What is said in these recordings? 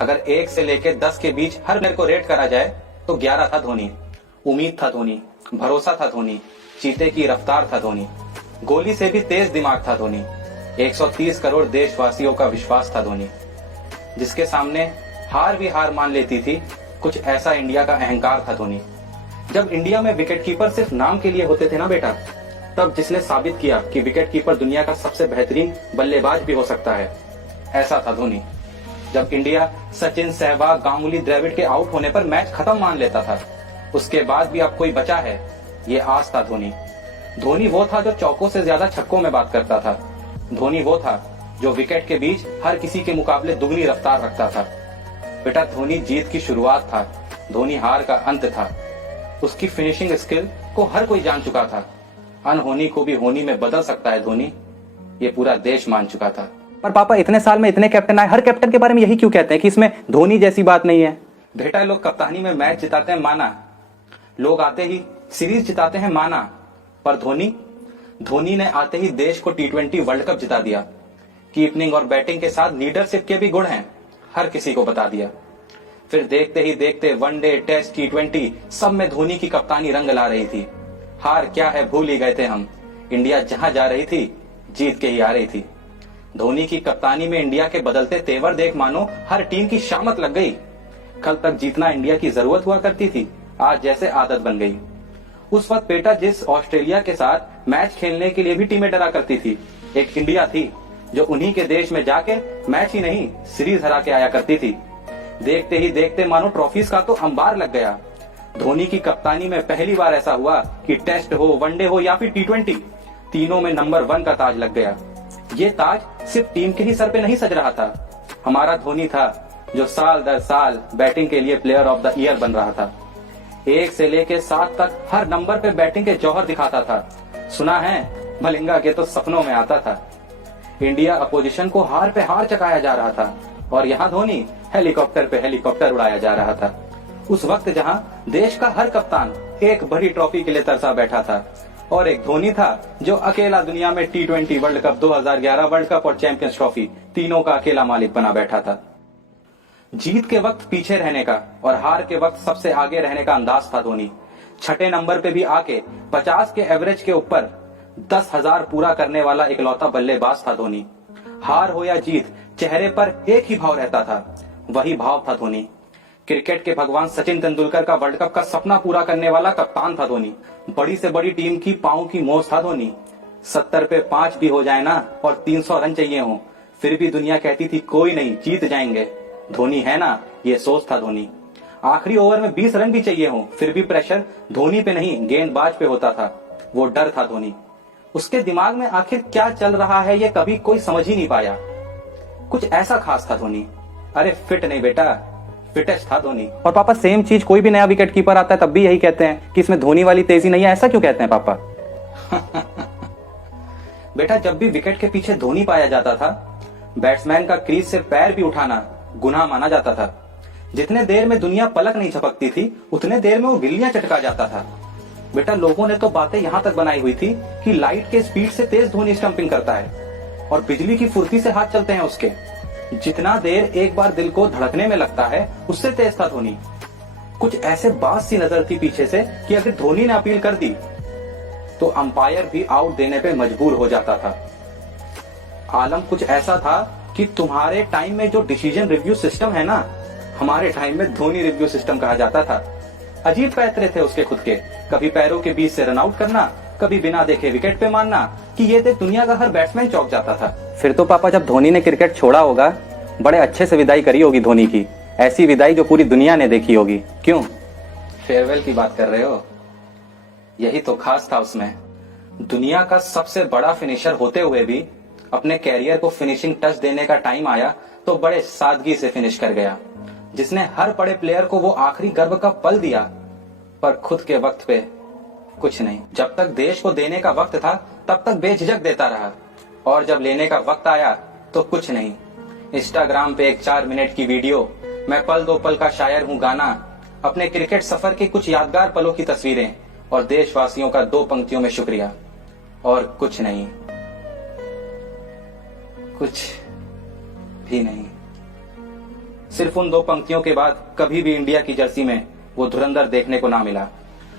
अगर 1 से लेकर 10 के बीच हर प्लेयर को रेट करा जाए तो 11 था धोनी। उम्मीद था धोनी, भरोसा था धोनी, चीते की रफ्तार था धोनी, गोली से भी तेज दिमाग था धोनी, 130 करोड़ देशवासियों का विश्वास था धोनी, जिसके सामने हार भी हार मान लेती थी। कुछ ऐसा इंडिया का अहंकार था धोनी। जब इंडिया में विकेटकीपर सिर्फ नाम के लिए होते थे ना बेटा, तब जिसने साबित किया कि विकेटकीपर दुनिया का सबसे बेहतरीन बल्लेबाज भी हो सकता है, ऐसा था धोनी। जब इंडिया सचिन, सहवाग, गांगुली, द्रविड़ के आउट होने पर मैच खत्म मान लेता था, उसके बाद भी अब कोई बचा है, ये आस था धोनी। धोनी वो था जो चौकों से ज्यादा छक्कों में बात करता था। धोनी वो था जो विकेट के बीच हर किसी के मुकाबले दुगनी रफ्तार रखता था। बेटा, धोनी जीत की शुरुआत था, धोनी हार का अंत था। उसकी फिनिशिंग स्किल को हर कोई जान चुका था। अनहोनी को भी होनी में बदल सकता है धोनी, ये पूरा देश मान चुका था। पर पापा, इतने साल में इतने कैप्टन आए, हर कैप्टन के बारे में यही क्यों कहते हैं कि इसमें धोनी जैसी बात नहीं है? बेटा, लोग कप्तानी में मैच जिताते हैं माना, लोग आते ही सीरीज जिताते हैं माना, पर धोनी ने आते ही देश को T20 वर्ल्ड कप जिता दिया। कीपिंग और बैटिंग के साथ लीडरशिप के भी गुण हैं, हर किसी को बता दिया। फिर देखते ही देखते वनडे, टेस्ट, T20 सब में धोनी की कप्तानी रंग ला रही थी। हार क्या है भूल ही गए थे हम। इंडिया जहां जा रही थी जीत के ही आ रही थी। धोनी की कप्तानी में इंडिया के बदलते तेवर देख मानो हर टीम की शामत लग गई। कल तक जीतना इंडिया की जरूरत हुआ करती थी, आज जैसे आदत बन गई। उस वक्त बेटा जिस ऑस्ट्रेलिया के साथ मैच खेलने के लिए भी टीमें डरा करती थी, एक इंडिया थी जो उन्हीं के देश में जाके मैच ही नहीं सीरीज हरा के आया करती थी। देखते ही देखते मानो ट्रॉफीज का तो अंबार लग गया। धोनी की कप्तानी में पहली बार ऐसा हुआ कि टेस्ट हो, वनडे हो या फिर T20, तीनों में नंबर 1 का ताज लग गया। ये ताज सिर्फ टीम के ही सर पे नहीं सज रहा था, हमारा धोनी था जो साल दर साल बैटिंग के लिए प्लेयर ऑफ द ईयर बन रहा था। 1 से लेके 7 तक हर नंबर पे बैटिंग के जौहर दिखाता था। सुना है मलिंगा के तो सपनों में आता था। इंडिया अपोजिशन को हार पे हार चकाया जा रहा था और यहाँ धोनी हेलीकॉप्टर पे हेलीकॉप्टर उड़ाया जा रहा था। उस वक्त जहाँ देश का हर कप्तान एक बड़ी ट्रॉफी के लिए तरसा बैठा था और एक धोनी था जो अकेला दुनिया में T20 world cup, 2011 world cup और चैंपियंस ट्रॉफी तीनों का अकेला मालिक बना बैठा था। जीत के वक्त पीछे रहने का और हार के वक्त सबसे आगे रहने का अंदाज था धोनी। छठे नंबर पे भी आके 50 के एवरेज के ऊपर 10,000 पूरा करने वाला इकलौता बल्लेबाज था धोनी। हार हो या जीत, चेहरे पर एक ही भाव रहता था, वही भाव था धोनी। क्रिकेट के भगवान सचिन तेंदुलकर का वर्ल्ड कप का सपना पूरा करने वाला कप्तान था धोनी। बड़ी से बड़ी टीम की पांव की मोच था धोनी। 70 पे 5 भी हो जाए ना और 300 रन चाहिए हो, फिर भी दुनिया कहती थी कोई नहीं, जीत जाएंगे, धोनी है ना, ये सोच था धोनी। आखिरी ओवर में 20 रन भी चाहिए हो, फिर भी प्रेशर धोनी पे नहीं गेंदबाज पे होता था, वो डर था धोनी। उसके दिमाग में आखिर क्या चल रहा है ये कभी कोई समझ ही नहीं पाया। कुछ ऐसा खास था धोनी। अरे फिट नहीं बेटा, फिटेस्ट था धोनी। और पापा, सेम चीज कोई भी नया विकेट कीपर आता है तब भी यही कहते हैं कि इसमें धोनी वाली तेजी नहीं है, ऐसा क्यों कहते हैं पापा? बेटा, जब भी विकेट के पीछे धोनी पाया जाता था, बैट्समैन का क्रीज से पैर भी उठाना गुनाह माना जाता था। जितने देर में दुनिया पलक नहीं झपकती थी, उतने देर में वो गिल्लियां चटका जाता था। बेटा, लोगों ने तो बातें यहां तक बनाई हुई थी कि लाइट के स्पीड से तेज धोनी स्टंपिंग करता है और बिजली की फुर्ती से हाथ चलते हैं उसके। जितना देर एक बार दिल को धड़कने में लगता है, उससे तेज था धोनी। कुछ ऐसे बात सी नजर थी पीछे से कि अगर धोनी ने अपील कर दी तो अंपायर भी आउट देने पे मजबूर हो जाता था। आलम कुछ ऐसा था कि तुम्हारे टाइम में जो डिसीजन रिव्यू सिस्टम है ना, हमारे टाइम में धोनी रिव्यू सिस्टम कहा जाता था। अजीब पैतरे थे उसके खुद के, कभी पैरों के बीच से रन आउट करना, कभी बिना देखे विकेट पे मारना कि ये देख दुनिया का हर बैट्समैन चौंक जाता था। फिर तो पापा जब धोनी ने क्रिकेट छोड़ा होगा, बड़े अच्छे से विदाई करी होगी धोनी की, ऐसी विदाई जो पूरी दुनिया ने देखी होगी, क्यों? फेयरवेल की बात कर रहे हो? यही तो खास था उसमें। दुनिया का सबसे बड़ा फिनिशर होते हुए भी अपने कैरियर को फिनिशिंग टच देने का टाइम आया तो बड़े सादगी से फिनिश कर गया। जिसने हर बड़े प्लेयर को वो आखिरी गर्व का पल दिया, पर खुद के वक्त पे कुछ नहीं। जब तक देश को देने का वक्त था तब तक बेझिझक देता रहा, और जब लेने का वक्त आया तो कुछ नहीं। इंस्टाग्राम पे एक 4 मिनट की वीडियो, मैं पल दो पल का शायर हूँ गाना, अपने क्रिकेट सफर के कुछ यादगार पलों की तस्वीरें और देशवासियों का 2 पंक्तियों में शुक्रिया, और कुछ नहीं, कुछ भी नहीं। सिर्फ उन 2 पंक्तियों के बाद कभी भी इंडिया की जर्सी में वो धुरंधर देखने को ना मिला,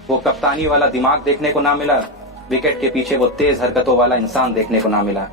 वो कप्तानी वाला दिमाग देखने को ना मिला, विकेट के पीछे वो तेज हरकतों वाला इंसान देखने को ना मिला।